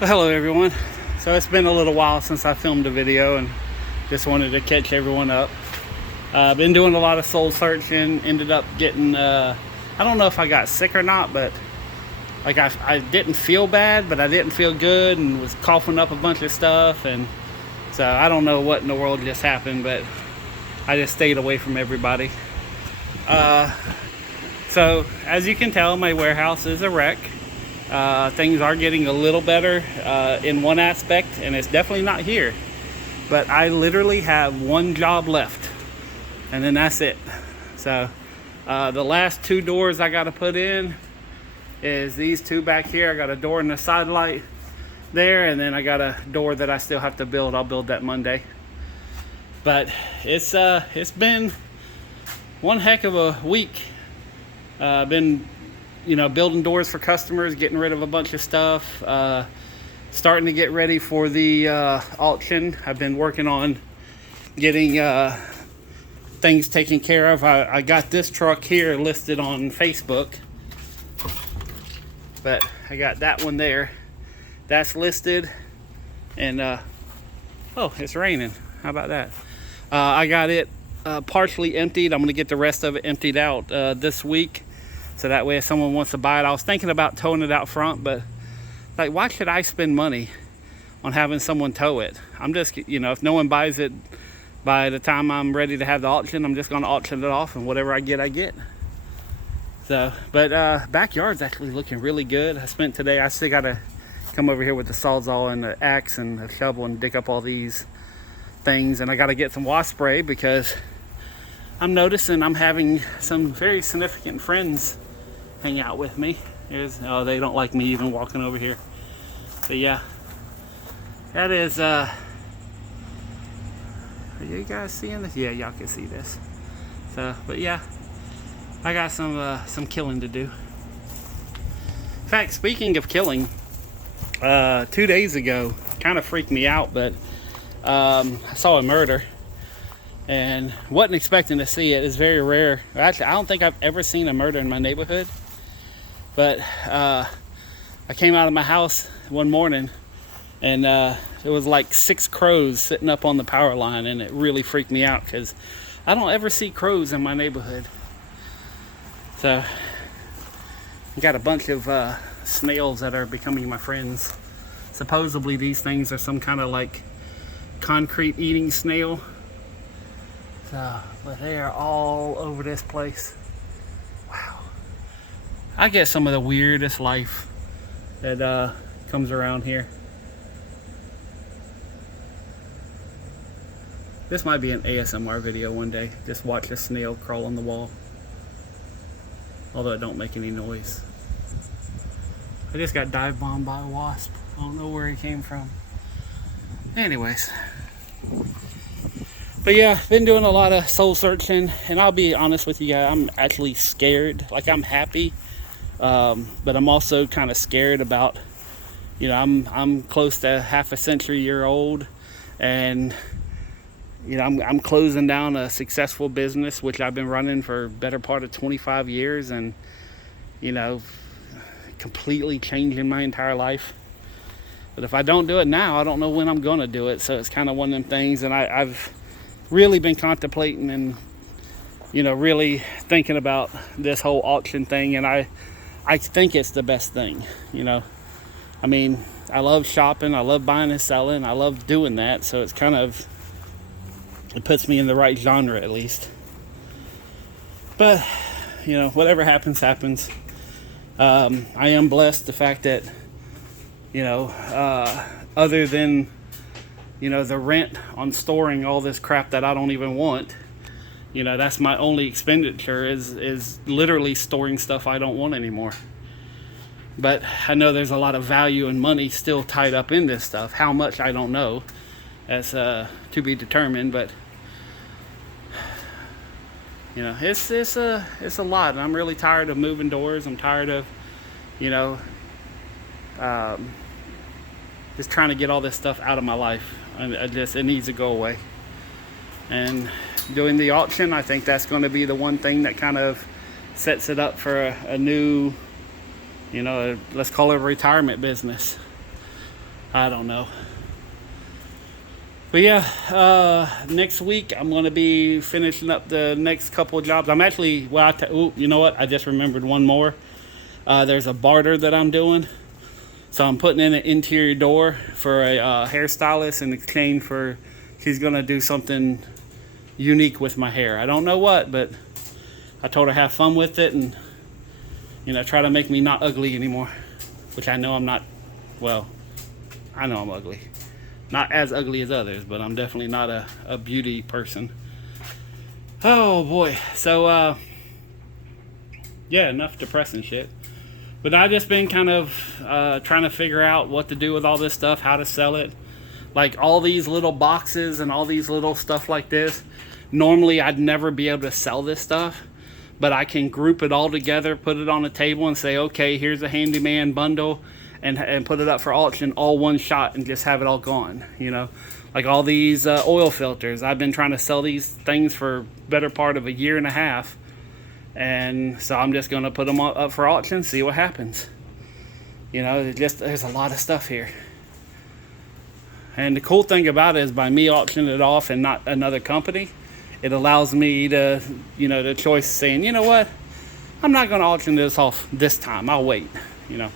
Well, hello everyone. So it's been a little while since I filmed a video and just wanted to catch everyone up. I've been doing a lot of soul searching, ended up getting, I don't know if I got sick or not, but like I didn't feel bad, but I didn't feel good and was coughing up a bunch of stuff. And so I don't know what in the world just happened, but I just stayed away from everybody. So as you can tell, my warehouse is a wreck. Things are getting a little better in one aspect, and it's definitely not here. But I literally have one job left, and then that's it. So the last two doors I got to put in is these two back here. I got a door in the side light there, and then I got a door that I still have to build. I'll build that Monday. But it's been one heck of a week. Been building doors for customers, getting rid of a bunch of stuff, starting to get ready for the auction. I've been working on getting things taken care of. I got this truck here listed on Facebook, but I got that one there. That's listed, and oh, it's raining. How about that? I got it partially emptied. I'm going to get the rest of it emptied out this week. So that way if someone wants to buy it, I was thinking about towing it out front, but like, why should I spend money on having someone tow it? I'm just, if no one buys it by the time I'm ready to have the auction, I'm just going to auction it off, and whatever I get, I get. So, but backyard's actually looking really good. I still got to come over here with the sawzall and the axe and a shovel and dig up all these things. And I got to get some wasp spray because I'm noticing I'm having some very significant friends hang out with me. Oh, they don't like me even walking over here. But yeah, that is, are you guys seeing this? Yeah, y'all can see this. So, but yeah, I got some killing to do. In fact, speaking of killing, 2 days ago, kind of freaked me out, but I saw a murder and wasn't expecting to see it. It's very rare. Actually, I don't think I've ever seen a murder in my neighborhood. But I came out of my house one morning, and it was like 6 crows sitting up on the power line, and it really freaked me out because I don't ever see crows in my neighborhood. So I got a bunch of snails that are becoming my friends. Supposedly these things are some kind of like concrete eating snail. So, but they are all over this place. Wow. I get some of the weirdest life that comes around here. This might be an ASMR video one day. Just watch a snail crawl on the wall. Although it don't make any noise. I just got dive bombed by a wasp. I don't know where he came from. Anyways. But yeah, been doing a lot of soul searching, and I'll be honest with you guys, I'm actually scared. Like, I'm happy, but I'm also kind of scared about, I'm close to half a century old, and I'm closing down a successful business which I've been running for better part of 25 years, and completely changing my entire life. But if I don't do it now, I don't know when I'm gonna do it. So it's kind of one of them things, and I've really been contemplating and really thinking about this whole auction thing, and I think it's the best thing. I mean, I love shopping, I love buying and selling, I love doing that, so it's kind of, it puts me in the right genre at least. But whatever happens. I am blessed the fact that other than the rent on storing all this crap that I don't even want, that's my only expenditure is literally storing stuff I don't want anymore. But I know there's a lot of value and money still tied up in this stuff. How much, I don't know. That's to be determined, but it's a lot. And I'm really tired of moving doors. I'm tired of just trying to get all this stuff out of my life. It needs to go away. And doing the auction, I think that's going to be the one thing that kind of sets it up for a new, let's call it a retirement business. I don't know. But yeah, next week I'm going to be finishing up the next couple of jobs. I'm actually, you know what? I just remembered one more. There's a barter that I'm doing. So I'm putting in an interior door for a hairstylist in exchange for, she's going to do something unique with my hair. I don't know what, but I told her have fun with it and, you know, try to make me not ugly anymore. Which I know I'm not, well, I know I'm ugly. Not as ugly as others, but I'm definitely not a beauty person. Oh boy. So, yeah, enough depressing shit. But I've just been kind of trying to figure out what to do with all this stuff, how to sell it. Like all these little boxes and all these little stuff like this. Normally I'd never be able to sell this stuff. But I can group it all together, put it on a table and say, okay, here's a handyman bundle. And put it up for auction all one shot and just have it all gone, you know. Like all these oil filters. I've been trying to sell these things for better part of a year and a half. And so I'm just going to put them up for auction, see what happens. You know, there's a lot of stuff here. And the cool thing about it is by me auctioning it off and not another company, it allows me to, you know, the choice of saying, you know what, I'm not going to auction this off this time. I'll wait, you know.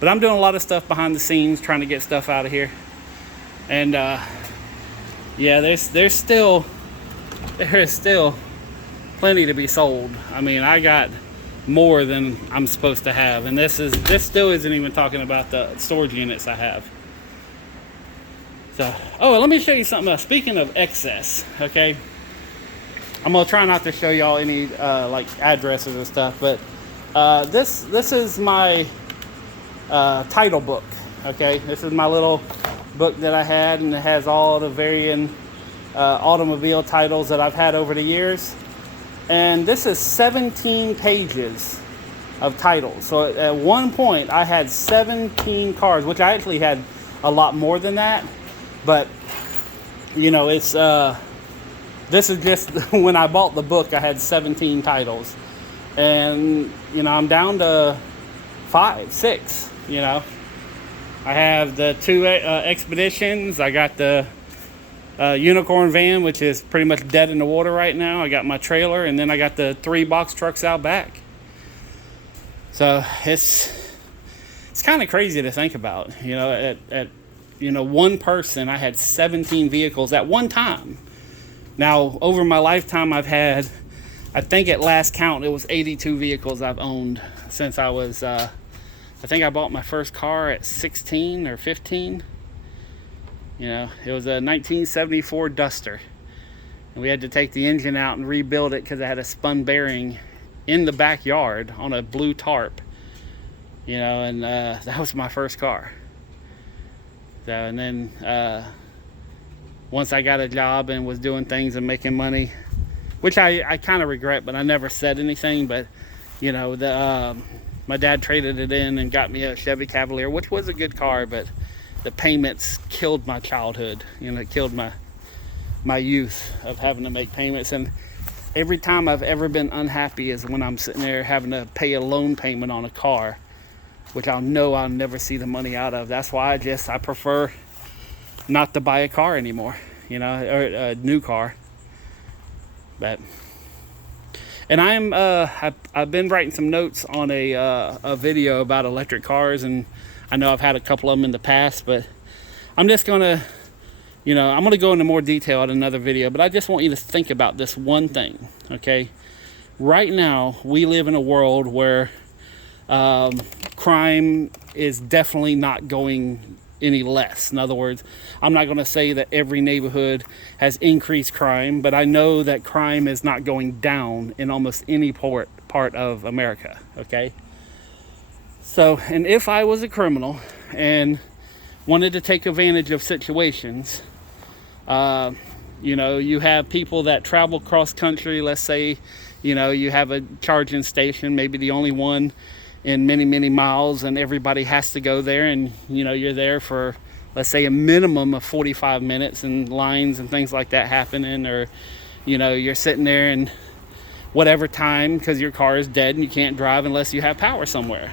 But I'm doing a lot of stuff behind the scenes, trying to get stuff out of here. And yeah, there is still plenty to be sold. I mean, I got more than I'm supposed to have, and this still isn't even talking about the storage units I have. So, oh, let me show you something else. Speaking of excess, okay, I'm gonna try not to show y'all any like addresses and stuff, but this is my title book. Okay, this is my little book that I had, and it has all the varying automobile titles that I've had over the years. And this is 17 pages of titles. So at one point I had 17 cars, which I actually had a lot more than that. But you know, it's this is just when I bought the book I had 17 titles. And you know, I'm down to 5, 6, you know. I have the 2 Expeditions. I got the unicorn van, which is pretty much dead in the water right now. I got my trailer, and then I got the 3 box trucks out back. So it's kind of crazy to think about. You know, at you know, one person, I had 17 vehicles at one time. Now, over my lifetime, I've had, I think at last count, it was 82 vehicles I've owned since I was, I think I bought my first car at 16 or 15. You know, it was a 1974 Duster. And we had to take the engine out and rebuild it because it had a spun bearing in the backyard on a blue tarp. You know, and that was my first car. So, and then once I got a job and was doing things and making money, which I kind of regret, but I never said anything. But, you know, my dad traded it in and got me a Chevy Cavalier, which was a good car, but the payments killed my childhood. You know, it killed my youth of having to make payments. And every time I've ever been unhappy is when I'm sitting there having to pay a loan payment on a car, which I'll never see the money out of. That's why I prefer not to buy a car anymore, you know, or a new car. But, and I've been writing some notes on a video about electric cars, and I know I've had a couple of them in the past, but I'm just gonna, you know, I'm gonna go into more detail in another video, but I just want you to think about this one thing, okay? Right now, we live in a world where crime is definitely not going any less. In other words, I'm not going to say that every neighborhood has increased crime, but I know that crime is not going down in almost any part of America, okay? So, and if I was a criminal and wanted to take advantage of situations, you know, you have people that travel cross country. Let's say, you know, you have a charging station, maybe the only one in many, many miles, and everybody has to go there, and you know, you're there for, let's say, a minimum of 45 minutes, and lines and things like that happening, or you know, you're sitting there in whatever time because your car is dead and you can't drive unless you have power somewhere.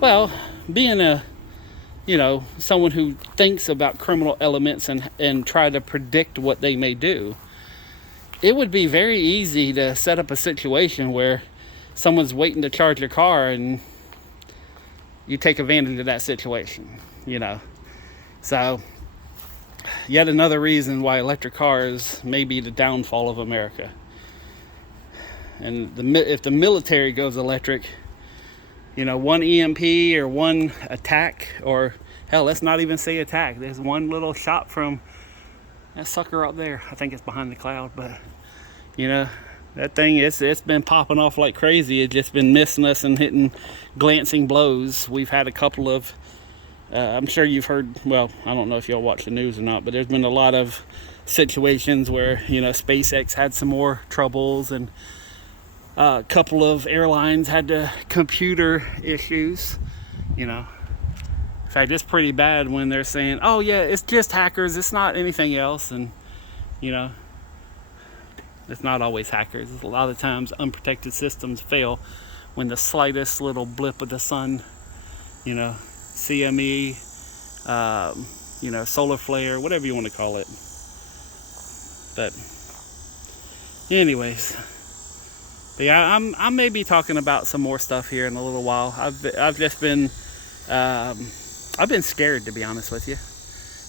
Well, being a someone who thinks about criminal elements and try to predict what they may do, it would be very easy to set up a situation where someone's waiting to charge your car and you take advantage of that situation, So, yet another reason why electric cars may be the downfall of America. And if the military goes electric, one EMP or one attack, or hell, let's not even say attack. There's one little shot from that sucker up there. I think it's behind the cloud, but that thing, it's been popping off like crazy. It's just been missing us and hitting glancing blows. We've had a couple of, I'm sure you've heard, well, I don't know if y'all watch the news or not, but there's been a lot of situations where, SpaceX had some more troubles, and a couple of airlines had computer issues, In fact, it's pretty bad when they're saying, oh yeah, it's just hackers, it's not anything else. And, it's not always hackers. A lot of times unprotected systems fail when the slightest little blip of the sun, CME, solar flare, whatever you want to call it. But anyways, yeah, I may be talking about some more stuff here in a little while. I've just been, I've been scared, to be honest with you.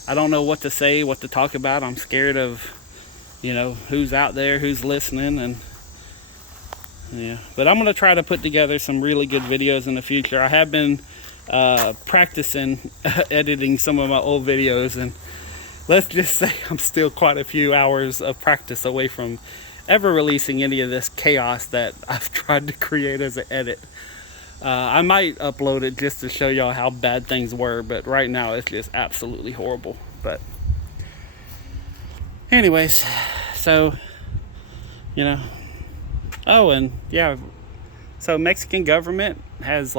I don't know what to say, what to talk about. I'm scared of, who's out there, who's listening, and yeah. But I'm going to try to put together some really good videos in the future. I have been practicing editing some of my old videos, and let's just say I'm still quite a few hours of practice away from ever releasing any of this chaos that I've tried to create as an edit. I might upload it just to show y'all how bad things were, but right now it's just absolutely horrible. But anyways, so oh, and yeah, so Mexican government has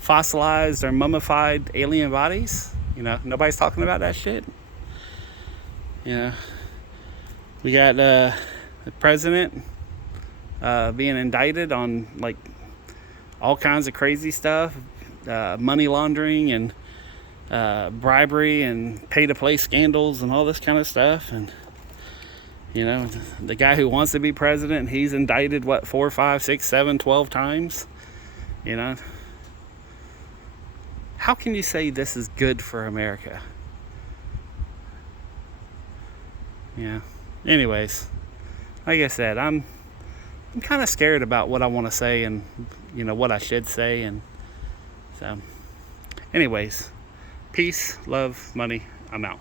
fossilized or mummified alien bodies. Nobody's talking about that shit. We got the president being indicted on all kinds of crazy stuff, money laundering and bribery and pay-to-play scandals and all this kind of stuff. And the guy who wants to be president, he's indicted 4, 5, 6, 7, 12 times. How can you say this is good for America? Yeah. Anyways, like I said, I'm kind of scared about what I want to say and what I should say. And so anyways, peace, love, money. I'm out.